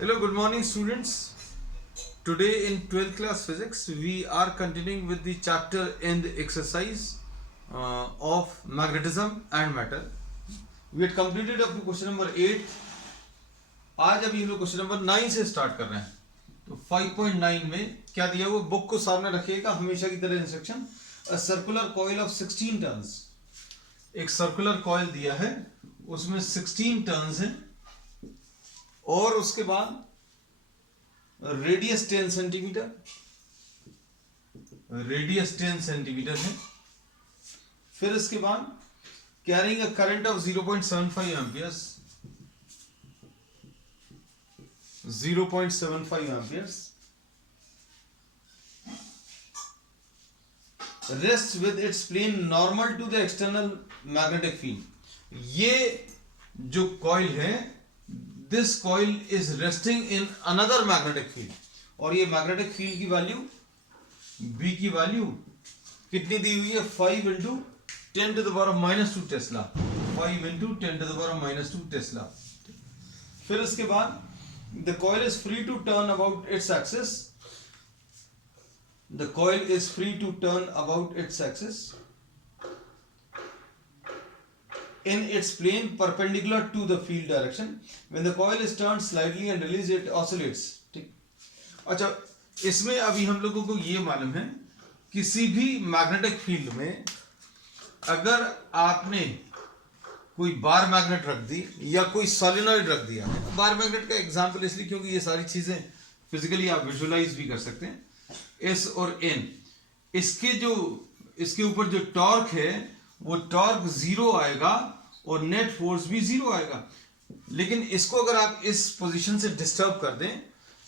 Hello, good morning students. Today in 12th class physics we are continuing with the chapter and the exercise of magnetism and matter. We had completed up to question number 8. आज अभी हम लोग question number 9 से start कर रहे हैं. तो 5.9 में क्या दिया हुआ, बुक को सामने रखिएगा हमेशा की तरह instruction. A circular coil of 16 turns. एक सर्कुलर कॉइल दिया है, उसमें 16 टर्न्स हैं और उसके बाद रेडियस 10 सेंटीमीटर, रेडियस 10 सेंटीमीटर है. फिर इसके बाद carrying a current of 0.75 amperes, 0.75 amperes, rest with its plane normal to the external magnetic field. ये जो कॉइल है, this coil is resting in another magnetic field. और ये मैग्नेटिक फील्ड की वैल्यू बी की वैल्यू कितनी दी हुई है? 5 into 10 to the power -2 tesla. 5 into 10 to the power -2 tesla. फिर इसके बाद the coil is free to turn about its axis. The coil is free to turn about its axis in its plane perpendicular to the field direction. When the coil is turned slightly and released, it oscillates. ठीक. अच्छा, इसमें अभी हम लोगों को ये मालूम है, किसी भी मैग्नेटिक फील्ड में अगर आपने कोई बार मैग्नेट रख दी या कोई सोलेनॉइड रख दिया. बार मैग्नेट का एग्जांपल इसलिए क्योंकि ये सारी चीजें फिजिकली आप विजुअलाइज भी कर सकते हैं. एस और एन, इसके ऊपर जो टॉर्क है वो टॉर्क 0 आएगा और नेट फोर्स भी 0 आएगा. लेकिन इसको अगर आप इस पोजीशन से डिस्टर्ब कर दें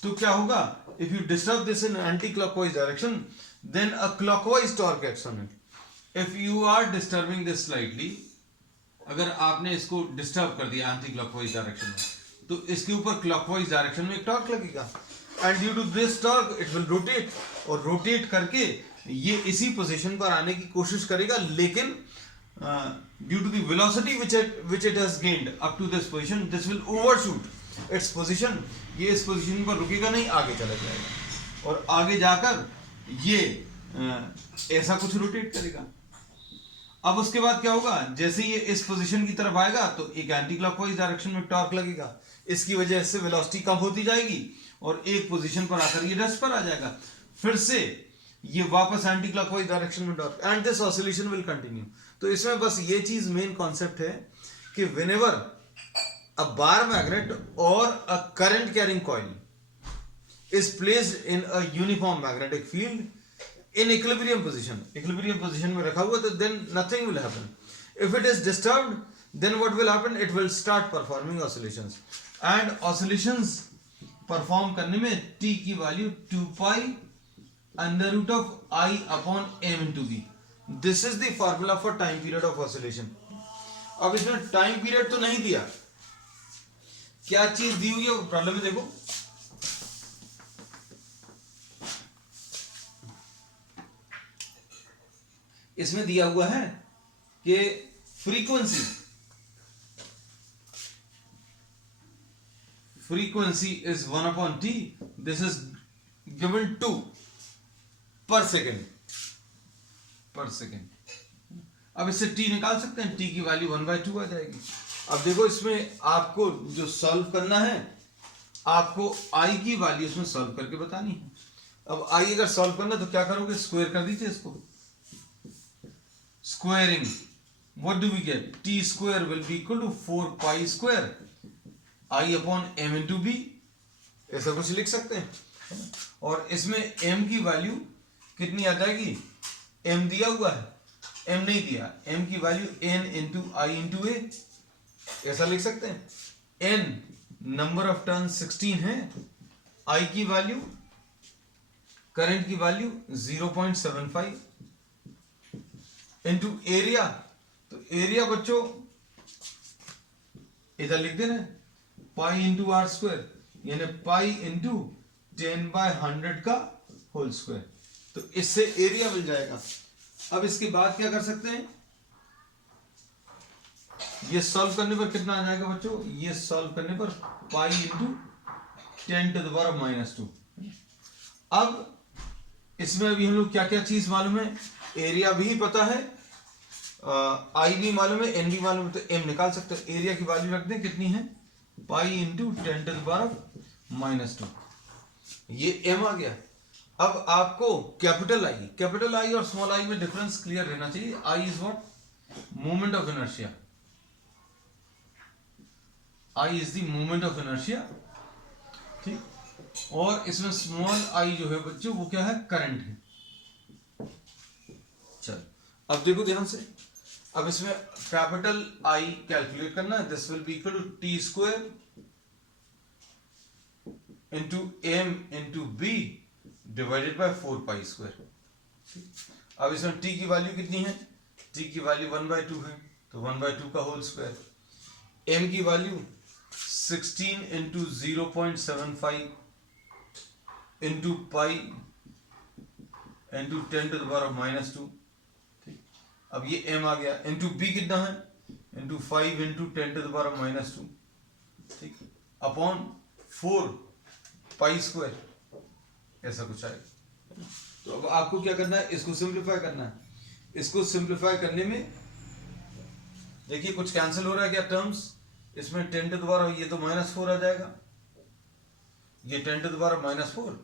तो क्या होगा? If you disturb this in anti clockwise direction, then a clockwise torque acts on it. If you are disturbing this slightly, अगर आपने इसको डिस्टर्ब कर दिया एंटी क्लॉकवाइज डायरेक्शन में, तो इसके ऊपर क्लॉकवाइज डायरेक्शन में एक टॉर्क लगेगा. And due to this torque it will rotate, और रोटेट करके ये इसी पोजीशन पर आने की कोशिश करेगा. लेकिन due to the velocity which it has gained up to this position, this will overshoot its position. ये इस पोजीशन पर रुकेगा नहीं, आगे चला जाएगा और आगे जाकर ये ऐसा कुछ रोटेट करेगा. अब उसके बाद क्या होगा? जैसे ये इस पोजीशन की तरफ आएगा तो एक एंटी क्लॉकवाइज डायरेक्शन में टॉर्क लगेगा. इसकी वजह से वेलोसिटी कम होती जाएगी और एक पोजीशन पर आकर ये रेस्ट पर आ जाएगा. फिर से ये वापस एंटी क्लॉकवाइज डायरेक्शन में torque, and this oscillation will continue. तो इसमें बस ये चीज मेन कॉन्सेप्ट है कि व्हेनेवर अ बार मैग्नेट और a current carrying coil is placed in a uniform magnetic field in equilibrium position में रखा हुआ, तो then nothing will happen. If it is disturbed, then what will happen? It will start performing oscillations. And oscillations perform करने में t की value 2 pi under root of I upon m into B. This is the formula for time period of oscillation. अब इसमें time period तो नहीं दिया, क्या चीज दी हुई है वो प्रॉब्लम में देखो. इसमें दिया हुआ है कि frequency is 1 upon t. This is given 2 पर सेकेंड. अब इससे t निकाल सकते हैं, t की वैल्यू 1/2 आ जाएगी. अब देखो, इसमें आपको जो सॉल्व करना है, आपको i की वैल्यू इसमें सॉल्व करके बतानी है. अब i अगर सॉल्व करना तो क्या करोगे? स्क्वायर कर दीजिए इसको. Squaring, what do we get? t square will be equal to 4 pi square I upon m into B. ऐसा कुछ लिख सकते हैं. और इसमें m की वैल्यू कितनी आ जाएगी? m दिया हुआ है, m नहीं दिया. m की value n into I into a, ऐसा लिख सकते हैं. n नंबर ऑफ टर्न 16 है, I की वैल्यू, करंट की वैल्यू 0.75 इंटू एरिया. तो एरिया बच्चों इधर लिख देना, पाई इंटू आर स्क्वायर, यानी पाई इंटू 10/100 का होल स्क्वायर. तो इससे एरिया मिल जाएगा. अब इसके बाद क्या कर सकते हैं? ये सॉल्व करने पर कितना आ जाएगा बच्चों? ये सॉल्व करने पर pi into 10 to the power -2। अब इसमें अभी हम लोग क्या क्या चीज मालूम है, एरिया भी पता है, आई भी मालूम है, एन भी मालूम है, तो एम निकाल सकते हैं। एरिया की वैल्यू रख दें, कितनी है, pi into 10 to the power -2, ये एम आ गया। अब आपको कैपिटल आई और स्मॉल आई में डिफरेंस क्लियर रहना चाहिए। I is what, moment of inertia, I is the moment of inertia, ठीक। और इसमें स्मॉल आई जो है बच्चों वो क्या है, करंट है। चल अब देखो ध्यान से, अब इसमें कैपिटल आई कैलकुलेट करना है। This will be equal to T square into M into B divided by 4 pi square. अब इसमें टी की वैल्यू कितनी है, टी की वैल्यू 1/2 है, तो 1/2 का होल स्क्वायर। एम की value 16 into 0.75 into pi into 10 to the power -2, ठीक। अब ये एम आ गया, इंटू बी कितना है, into 5 into 10 to the power -2, ठीक, अपॉन 4 पाई स्क्वायर, ऐसा कुछ आएगा। तो अब आपको क्या करना है, इसको सिंप्लीफाई करना है। इसको सिंप्लीफाई करने में देखिए कुछ कैंसिल हो रहा है क्या टर्म्स, इसमें 10 टू द पावर, ये तो -4 आ जाएगा, ये 10 टू द पावर -4,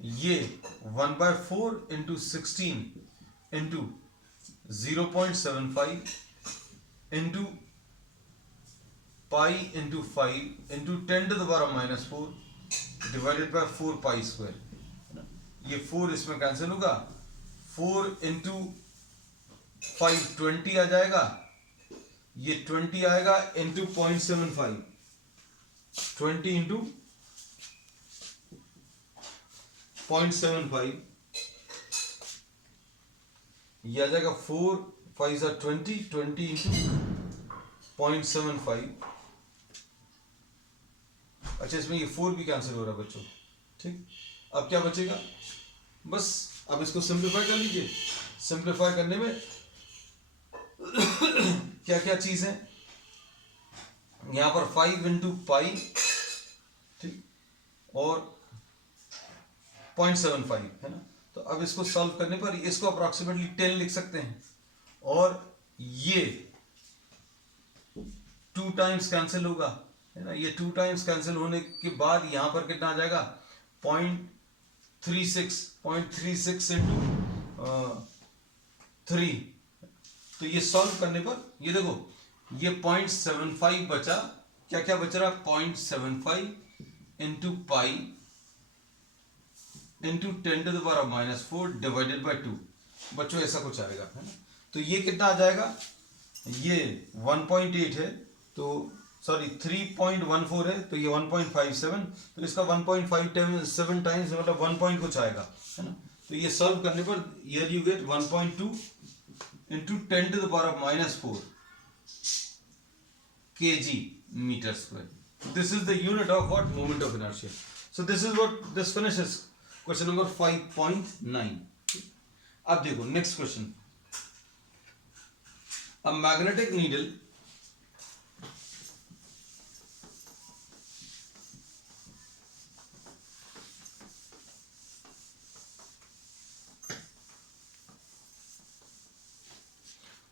ये 1/4 into 16 into 0.75 into pi into 5 into 10 to the power -4 divided by 4 pi square. ये 4 इसमें कैंसिल होगा, 4 इंटू 5 20 आ जाएगा, ये 20 आएगा इंटू 0.75, 20 इंटू 0.75, ये आ जाएगा 4 5 20, 20 इंटू 0.75। अच्छा इसमें ये 4 भी कैंसिल हो रहा है बच्चों, ठीक। अब क्या बचेगा, बस अब इसको सिंप्लीफाई कर लीजिए। सिंप्लीफाई करने में क्या क्या चीज है, यहां पर 5 इंटू पाई, ठीक, और 0.75 है ना। तो अब इसको सॉल्व करने पर इसको अप्रोक्सीमेटली 10 लिख सकते हैं, और ये 2 टाइम्स कैंसिल होगा, है ना। ये 2 टाइम्स कैंसिल होने के बाद यहां पर कितना आ जाएगा, 0.36 इंटू 3। तो ये सॉल्व करने पर ये देखो, ये 0.75 बचा, क्या क्या बच रहा है, 0.75 into pi into 10 to the power -4 divided by 2, बच्चों ऐसा कुछ आएगा, है ना। तो ये कितना आ जाएगा, ये 1.8 है, तो सॉरी 3.14 है, तो ये 1.57, तो इसका 1.57 टाइम्स मतलब 1 पॉइंट कुछ आएगा, है ना। तो ये सॉल्व करने पर here you get 1.2 into 10 to the power -4 kg meter square. This is the unit of what, moment of inertia. So this is what this finishes question number 5.9. अब देखो next question. A magnetic needle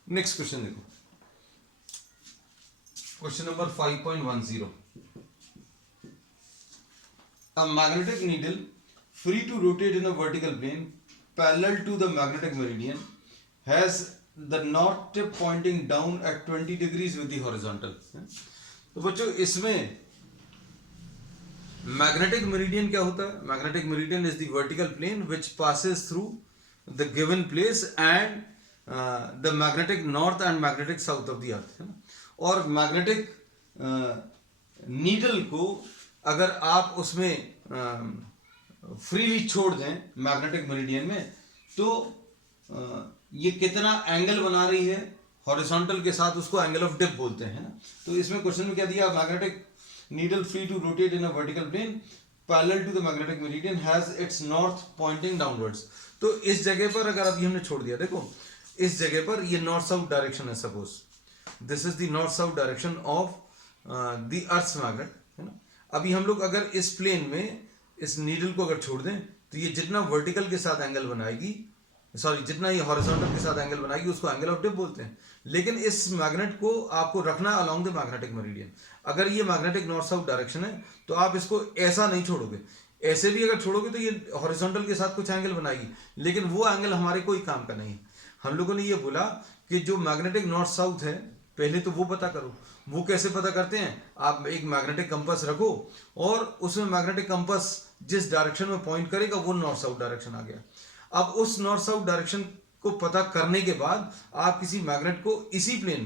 next question देखो, question number 5.10। A magnetic needle free to rotate in a vertical plane parallel to the magnetic meridian has the north tip pointing down at 20 degrees with the horizontal। तो बच्चों इसमें magnetic meridian क्या होता है, magnetic meridian is the vertical plane which passes through the given place and the magnetic north and magnetic south of the earth, है ना। और magnetic needle को अगर आप उसमें फ्रीली छोड़ दें मैग्नेटिक मेरिडियन में, तो ये कितना एंगल बना रही है हॉरिजॉन्टल के साथ, उसको एंगल ऑफ डिप बोलते हैं, ना। तो इसमें क्वेश्चन में क्या दिया, magnetic needle free to rotate in a vertical plane parallel to the magnetic meridian has its north pointing downwards. तो इस जगह पर अगर अभी हमने छोड़ दिया, देखो इस जगह पर ये नॉर्थ साउथ डायरेक्शन है, suppose this is the north south direction of the earth's magnet, है ना। अभी हम लोग अगर इस प्लेन में इस नीडल को अगर छोड़ दें तो ये जितना वर्टिकल के साथ एंगल बनाएगी, सॉरी जितना ये हॉरिजॉन्टल के साथ एंगल बनाएगी उसको एंगल ऑफ डिप बोलते हैं। लेकिन इस मैग्नेट को आपको रखना अलोंग द मैग्नेटिक मेरिडियन। अगर ये मैग्नेटिक नॉर्थ साउथ डायरेक्शन है तो आप इसको ऐसा नहीं छोड़ोगे, ऐसे भी अगर छोड़ोगे तो ये हॉरिजॉन्टल के साथ कुछ एंगल बनाएगी, लेकिन वो एंगल हमारे कोई काम का नहीं है। हम लोगों ने ये बोला कि जो मैग्नेटिक नॉर्थ साउथ है पहले तो वो पता करो। वो कैसे पता करते हैं, आप एक मैग्नेटिक कंपास रखो और उसमें मैग्नेटिक कंपास जिस डायरेक्शन में पॉइंट करेगा वो नॉर्थ साउथ डायरेक्शन आ गया। अब उस नॉर्थ साउथ डायरेक्शन को पता करने के बाद आप किसी मैग्नेट को इसी प्लेन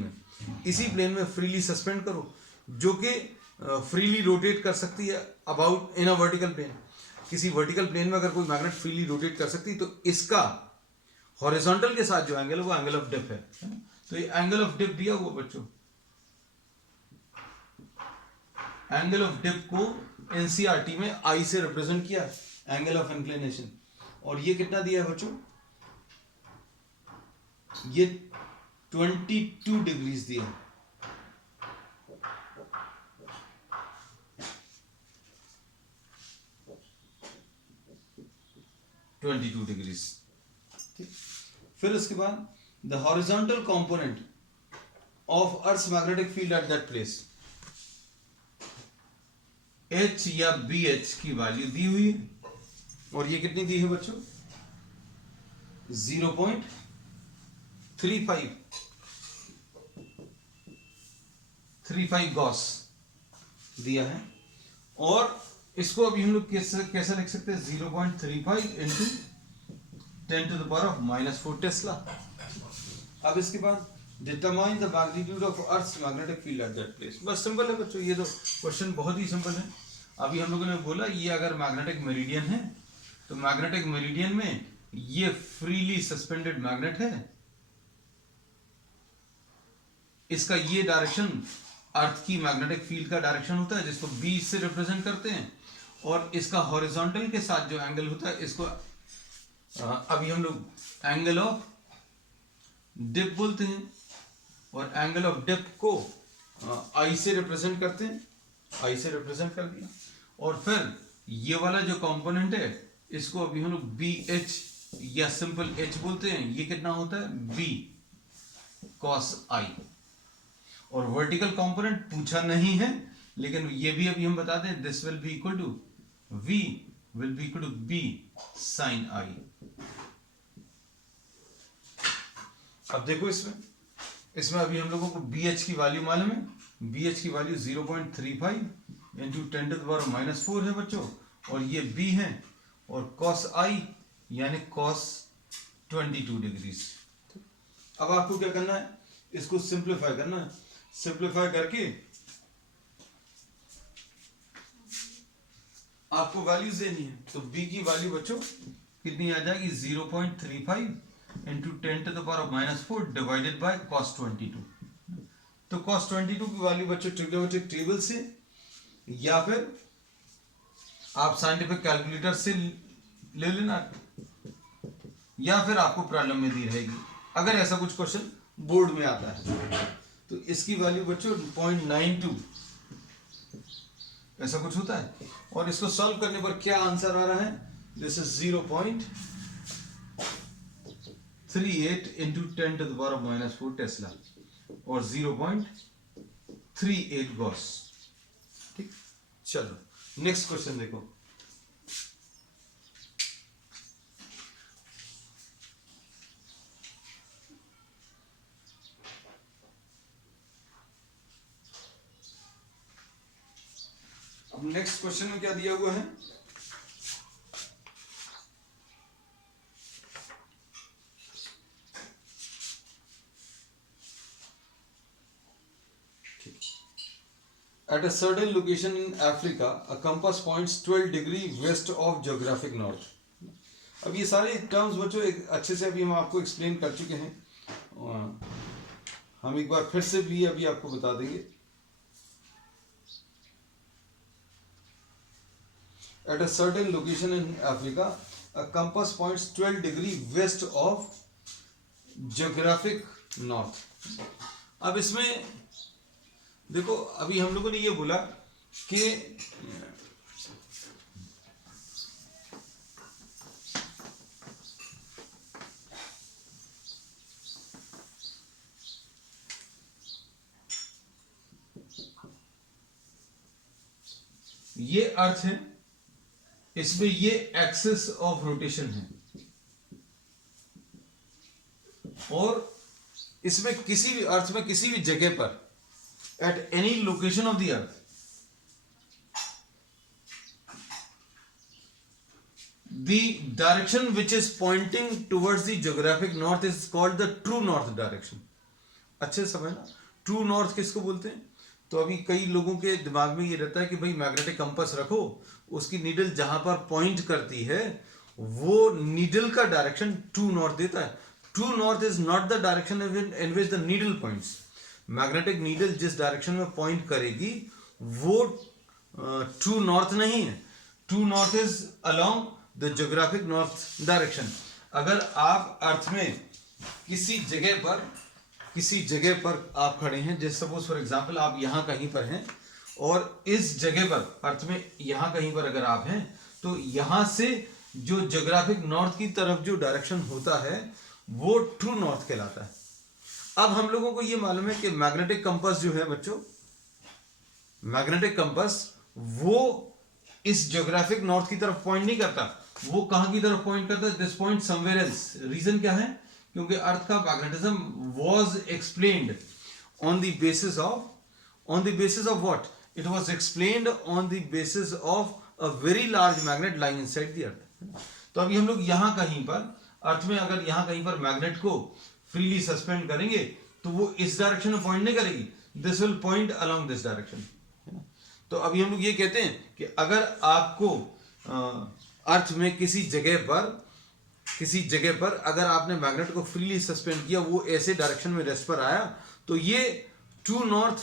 में फ्रीली सस्पेंड करो, जो कि फ्रीली रोटेट कर सकती है about in a vertical plane. किसी वर्टिकल प्लेन में अगर कोई मैग्नेट फ्रीली रोटेट कर सकती है तो इसका हॉरिजॉन्टल के साथ जो एंगल है वो एंगल ऑफ डिप है। तो ये एंगल ऑफ डिप दिया हुआ बच्चों, एंगल ऑफ डिप को एनसीईआरटी में आई से रिप्रेजेंट किया, एंगल ऑफ इंक्लिनेशन। और ये कितना दिया है बच्चों, ये 22 डिग्रीज दिया। फिर उसके बाद the horizontal component of earth magnetic field at that place, H या बी एच की वैल्यू दी हुई है और ये कितनी दी है बच्चों, 0.35 गॉस दिया है। और इसको अभी हम लोग कैसे लिख सकते हैं, 0.35 इंटू 10⁻⁻⁴ टेस्ला। अब इसके बाद determine the magnitude of earth magnetic field at that place. बस सिंपल है बच्चों, ये तो क्वेश्चन बहुत ही सिंपल है। अभी हम लोगों ने बोला ये अगर मैग्नेटिक मेरिडियन है तो मैग्नेटिक मेरिडियन में ये फ्रीली सस्पेंडेड मैग्नेट है, इसका ये डायरेक्शन अर्थ की मैग्नेटिक फील्ड का डायरेक्शन होता है जिसको बी से रिप्रेजेंट करते हैं, और इसका हॉरिजॉन्टल के साथ जो एंगल होता है इसको अभी हम लोग एंगल ऑफ डिप बोलते हैं, और एंगल ऑफ डिप को आई से रिप्रेजेंट करते हैं, आई से रिप्रेजेंट कर दिया। और फिर ये वाला जो कंपोनेंट है इसको अभी हम लोग बी एच या सिंपल एच बोलते हैं, ये कितना होता है, बी कॉस आई। और वर्टिकल कंपोनेंट पूछा नहीं है लेकिन ये भी अभी हम बता दें, this will be equal to V will be equal to B sine I. अब देखो इसमें अभी हम लोगों को बी एच की वैल्यू मालूम है, बी एच की वैल्यू 0.35 इंटू 10⁻⁻⁴ है बच्चों, और ये बी है, और कॉस आई यानी कॉस 22 डिग्रीज। अब आपको क्या करना है, इसको सिंप्लीफाई करना है। सिंप्लीफाई करके आपको वैल्यूज देनी है। तो बी की वैल्यू बच्चों कितनी आ जाएगी, 0.35 इंटू 10⁻⁻⁴ डिवाइडेड बाय cos 22। तो cos 22 की वैल्यू बच्चों ट्रिग्नोमेट्रिक टेबल से या फिर आप साइंटिफिक कैलकुलेटर से ले लेना, या फिर आपको प्रॉब्लम में दी रहेगी अगर ऐसा कुछ क्वेश्चन बोर्ड में आता है। तो इसकी वैल्यू बच्चों 0.92 ऐसा कुछ होता है, और इसको सॉल्व करने पर क्या आंसर आ रहा है, दिस इज 0.38 इंटू 10⁻⁻⁴ टेस्ला और 0.38 गॉस। ठीक, चलो नेक्स्ट क्वेश्चन देखो। अब नेक्स्ट क्वेश्चन में क्या दिया हुआ है, at a certain location in Africa a compass points 12 degree west of geographic north। अब ये सारे टर्म्स बच्चों एक अच्छे से अभी हम आपको एक्सप्लेन कर चुके हैं, हम एक बार फिर से भी अभी आपको बता देंगे। At a certain location in Africa, a compass points 12 degree west of geographic north। अब इसमें देखो, अभी हम लोगों ने ये बोला कि ये अर्थ है, इसमें ये एक्सिस ऑफ रोटेशन है, और इसमें किसी भी अर्थ में किसी भी जगह पर at any location of the earth the direction which is pointing towards the geographic north is called the true north direction. अच्छे समझना, ट्रू नॉर्थ किसको बोलते हैं? तो अभी कई लोगों के दिमाग में ये रहता है कि भाई मैग्नेटिक कंपास रखो, उसकी नीडल जहां पर पॉइंट करती है वो नीडल का डायरेक्शन ट्रू नॉर्थ देता है. True north is not the direction in which the needle points. Magnetic needle जिस डायरेक्शन में पॉइंट करेगी वो ट्रू नॉर्थ नहीं है. True north is along the geographic north direction. अगर आप अर्थ में किसी जगह पर आप खड़े हैं, जैसे सपोज फॉर एग्जांपल आप यहां कहीं पर हैं, और इस जगह पर अर्थ में यहां कहीं पर अगर आप हैं, तो यहां से जो ज्योग्राफिक नॉर्थ की तरफ जो डायरेक्शन होता है वो ट्रू नॉर्थ कहलाता है. अब हम लोगों को ये मालूम है कि मैग्नेटिक कंपास जो है बच्चों, मैग्नेटिक कंपास वो इस ज्योग्राफिक नॉर्थ की तरफ पॉइंट नहीं करता, वो कहां की तरफ पॉइंट करता है? This point somewhere else. Reason क्या है? क्योंकि अर्थ का magnetism was explained on the basis of what? It was explained on the basis of a very large magnet lying inside the earth. तो अभी हम लोग यहां कहीं पर अर्थ में अगर यहां कहीं पर मैग्नेट को फ्रीली सस्पेंड करेंगे तो वो इस डायरेक्शन में पॉइंट नहीं करेगी, this will point along this direction. तो अभी हम लोग ये कहते हैं कि अगर आपको अर्थ में किसी जगह पर अगर आपने मैग्नेट को फ्रीली सस्पेंड किया, वो ऐसे डायरेक्शन में रेस्ट पर आया, तो ये ट्रू नॉर्थ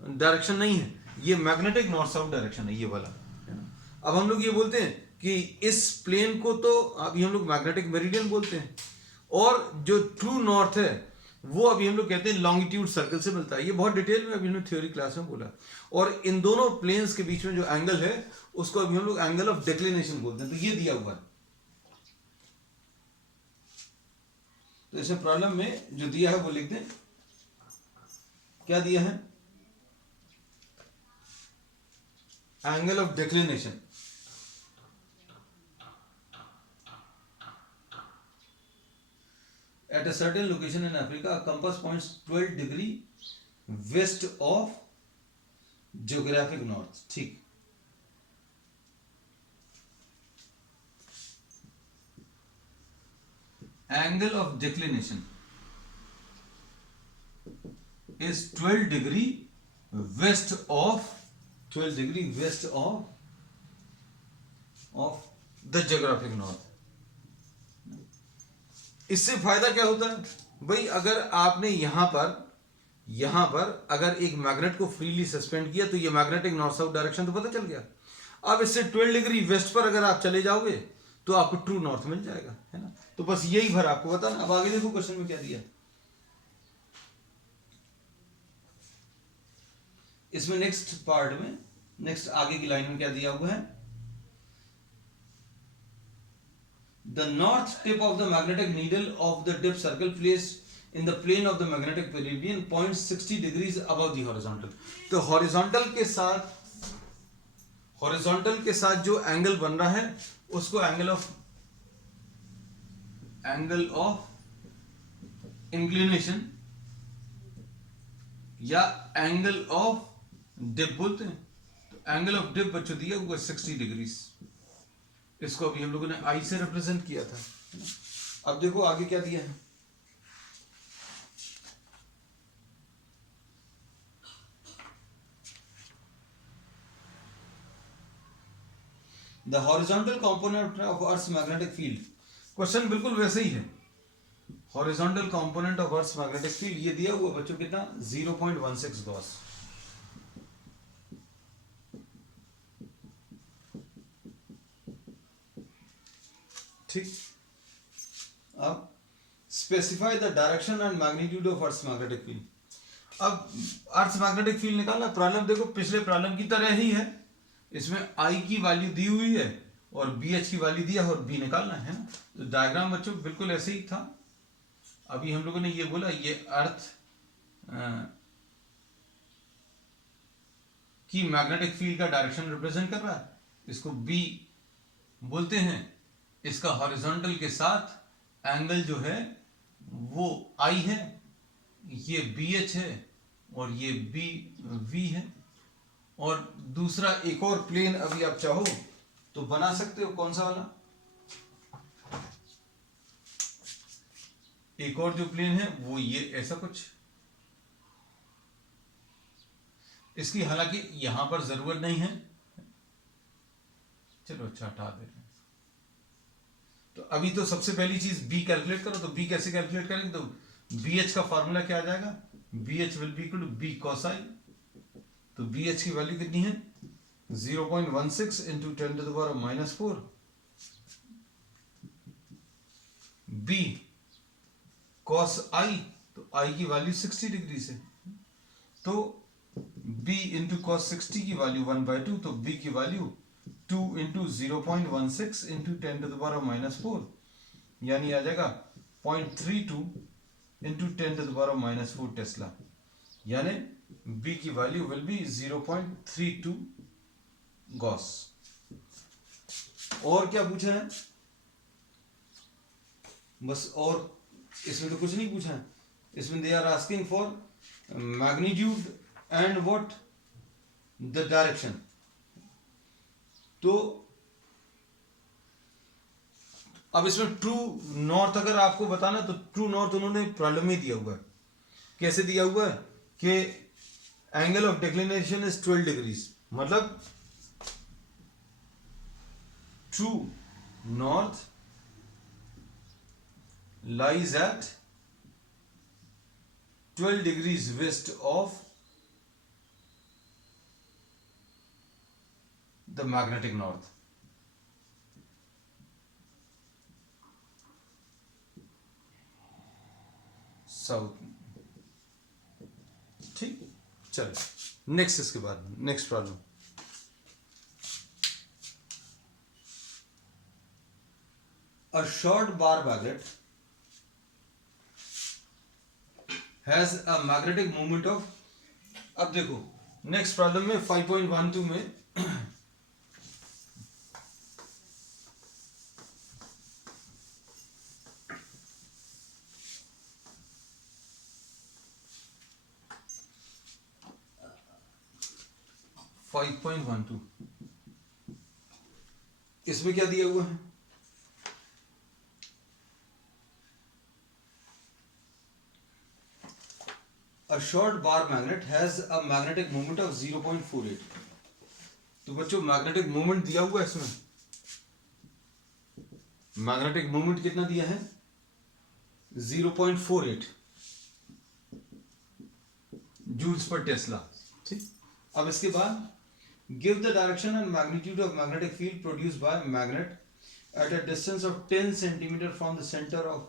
डायरेक्शन नहीं है, ये मैग्नेटिक नॉर्थ साउथ डायरेक्शन है, ये वाला. अब हम लोग ये बोलते हैं कि इस प्लेन को तो अभी हम लोग मैग्नेटिक मेरिडियन बोलते हैं, और जो ट्रू नॉर्थ है वो अभी हम लोग कहते हैं लॉन्गिट्यूड सर्कल से मिलता है. ये बहुत डिटेल में अभी हमने थ्योरी क्लास में बोला. और इन दोनों प्लेन्स के बीच में जो एंगल है उसको अभी हम लोग एंगल ऑफ डिक्लिनेशन बोलते हैं. तो ये दिया हुआ है, तो इसे प्रॉब्लम में जो दिया है वो लिखते हैं. क्या दिया है? Angle of declination. At a certain location in Africa, a compass points 12 degree west of geographic north. ठीक. Angle of declination is 12 degree west of the geographic north. इससे फायदा क्या होता है भाई? अगर आपने यहां पर अगर एक मैग्नेट को फ्रीली सस्पेंड किया तो ये मैग्नेटिक नॉर्थ साउथ डायरेक्शन तो पता चल गया. अब इससे 12 डिग्री वेस्ट पर अगर आप चले जाओगे तो आपको ट्रू नॉर्थ मिल जाएगा, है ना. तो बस यही भर आपको बताना. अब आगे देखो क्वेश्चन में क्या दिया. इसमें नेक्स्ट पार्ट में, नेक्स्ट आगे की लाइन में क्या दिया हुआ है? The north tip of the magnetic needle of the dip circle placed in the plane of the magnetic meridian points 60 degrees above the horizontal. तो horizontal के साथ जो एंगल बन रहा है उसको एंगल ऑफ इंक्लिनेशन या एंगल ऑफ डिप बोलते हैं. तो एंगल ऑफ डिप बच्चों दिया हुआ 60 डिग्रीज. इसको अभी हम लोगों ने आई से रिप्रेजेंट किया था. अब देखो आगे क्या दिया है. The horizontal component of earth magnetic field. Question बिल्कुल वैसे ही है. Horizontal component of earth magnetic field ये दिया हुआ बच्चों कितना? 0.16 गॉस. ठीक. अब specify the direction and magnitude of earth magnetic field. अब अर्थ मैग्नेटिक फील्ड निकालना. प्रॉब्लम देखो पिछले प्रॉब्लम की तरह ही है. इसमें आई की वैल्यू दी हुई है और बी एच की वैल्यू दिया है और बी निकालना है ना। तो डायग्राम बच्चों बिल्कुल ऐसे ही था। अभी हम लोगों ने ये बोला ये अर्थ की मैग्नेटिक फील्ड का डायरेक्शन रिप्रेजेंट कर रहा है, इसको बी बोलते हैं। इसका हॉरिजॉन्टल के साथ एंगल जो है वो आई है, ये बी एच है और ये बी वी है। और दूसरा एक और प्लेन अभी आप चाहो तो बना सकते हो, कौन सा वाला, एक और जो प्लेन है वो ये ऐसा कुछ। इसकी हालांकि यहां पर जरूरत नहीं है, चलो अच्छा हटा देते हैं। तो अभी तो सबसे पहली चीज बी कैलकुलेट करो। तो बी कैसे कैलकुलेट करेंगे, तो बी एच का फॉर्मूला क्या आ जाएगा, B H will be equal to B cos I. तो बी एच की वैल्यू कितनी है 0.16 इंटू 10⁻⁻⁴। बी कॉस आई, तो आई की वैल्यू 60 डिग्री से, तो b इंटू कॉस 60 की वैल्यू 1/2, तो b की वैल्यू 2 इंटू 0.16 इंटू 10⁻⁻⁴, यानी आ जाएगा 0.32 इंटू 10⁻⁻⁴ टेस्ला, यानी b की वैल्यू विल बी 0.32 गॉस। और क्या पूछा है, बस और इसमें तो कुछ नहीं पूछा है। इसमें they are asking for magnitude and what the direction. तो अब इसमें ट्रू नॉर्थ अगर आपको बताना, तो ट्रू नॉर्थ उन्होंने प्रॉब्लम में दिया हुआ है। कैसे दिया हुआ है कि angle of declination is 12 degrees, मतलब true north lies at 12 degrees west of the magnetic north। South, ठीक। चलो नेक्स्ट, इसके बाद next problem. A short bar magnet has a magnetic moment of, अब देखो नेक्स्ट प्रॉब्लम में 5.12 में इसमें क्या दिया हुआ है, A short bar magnet has a magnetic moment of 0.48। तो बच्चों मैग्नेटिक मोमेंट दिया हुआ है इसमें, मैग्नेटिक मोमेंट कितना दिया है 0.48 जूल्स पर टेस्ला, ठीक। अब इसके बाद give the direction and magnitude of magnetic field produced by magnet at a distance of 10 centimetre from the centre of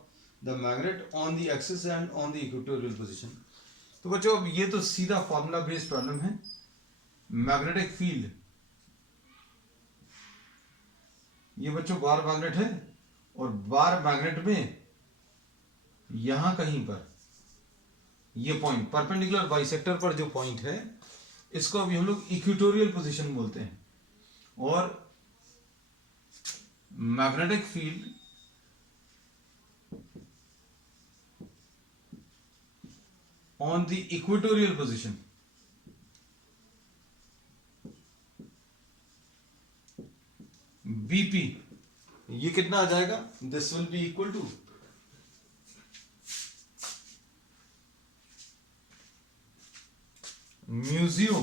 the magnet on the axis and on the equatorial position. तो बच्चों अब ये तो सीधा फॉर्मूला बेस्ड प्रॉब्लम है। Magnetic field, ये बच्चों bar magnet है और बार मैग्नेट में यहां कहीं पर ये पॉइंट परपेंडिकुलर बाइसेक्टर पर जो पॉइंट है, इसको अभी हम लोग इक्वेटोरियल पोजीशन बोलते हैं। और magnetic field on the equatorial position BP, ये कितना आ जाएगा, this will be equal to mu zero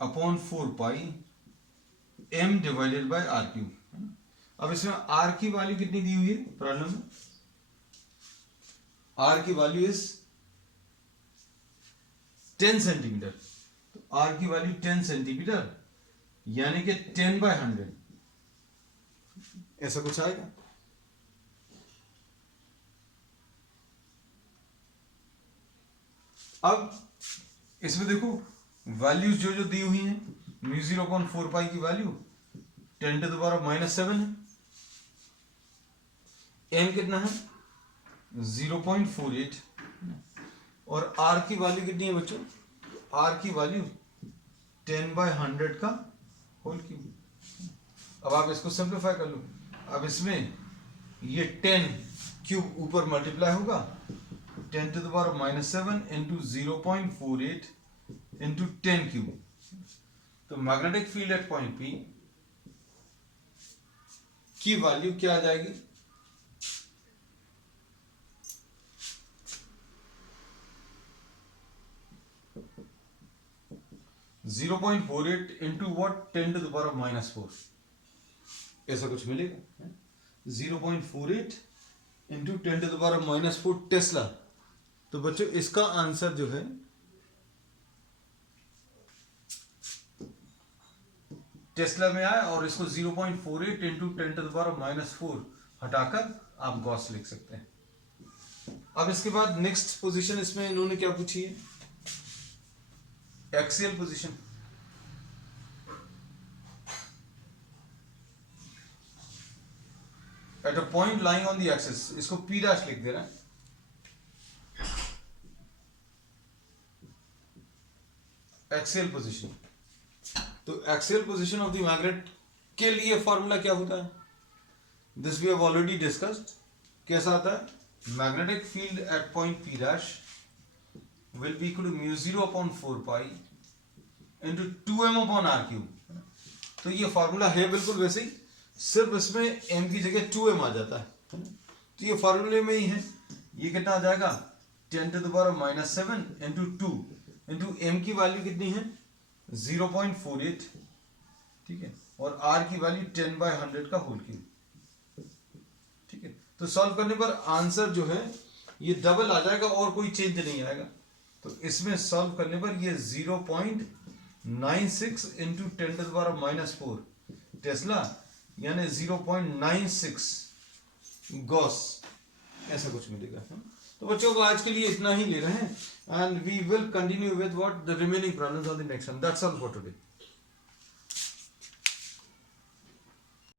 upon 4 pi m divided by r cube. अब इसमें r की वैल्यू कितनी दी हुई है प्रॉब्लम में, r की वैल्यू इज 10 सेंटीमीटर। तो r की वैल्यू 10 सेंटीमीटर यानी कि 10/100 ऐसा कुछ आएगा। अब इसमें देखो वैल्यूज जो जो दी हुई हैं, म्यू 0 अपॉन 4 पाई की value 10 to the power minus 7 है। m कितना है 0.48 और r की वैल्यू कितनी है बच्चों, r की वैल्यू 10/100 का होल क्यूब। अब आप इसको सिंप्लीफाई कर लो। अब इसमें ये 10 क्यूब ऊपर मल्टीप्लाई होगा 10 to the power minus 7 into 0.48 into 10 cube. तो magnetic field at point P की वैल्यू क्या आ जाएगी, 0.48 into what 10 to the power minus 4, ऐसा कुछ मिलेगा। 0.48 into 10 to the power minus 4 tesla. तो बच्चों इसका आंसर जो है टेस्ला में आया और इसको 0.48 into 10 to the power minus 4 हटाकर आप गॉस लिख सकते हैं। अब इसके बाद नेक्स्ट पोजीशन इसमें इन्होंने क्या पूछी है, axial position. At a point lying on the axis, इसको P डैश लिख दे रहा है। एक्सियल पोजीशन, तो axial position of the magnet के लिए फॉर्मूला क्या होता है, this we have already discussed. कैसा आता है, magnetic field at point P dash will be equal to mu 0 upon 4 pi into 2m upon r cube। तो ये फॉर्मूला है बिल्कुल वैसे ही, सिर्फ इसमें m की जगह 2m आ जाता है। तो ये फॉर्मूले में ही है। ये कितना आ जाएगा 10 to the power minus 7 into 2 into m की वैल्यू कितनी है 0.48, ठीक है, और r की वैल्यू 10/100 का होल क्यूब, ठीक है। तो सॉल्व करने पर आंसर जो है ये डबल आ जाएगा और कोई चेंज नहीं आएगा। तो इसमें सॉल्व करने पर ये 0.96 into 10 to the power minus 4 tesla यानी 0.96 गॉस, ऐसा कुछ मिलेगा। तो बच्चों को आज के लिए इतना ही ले रहे हैं and we will continue with what the remaining problems on the next one. That's all for today.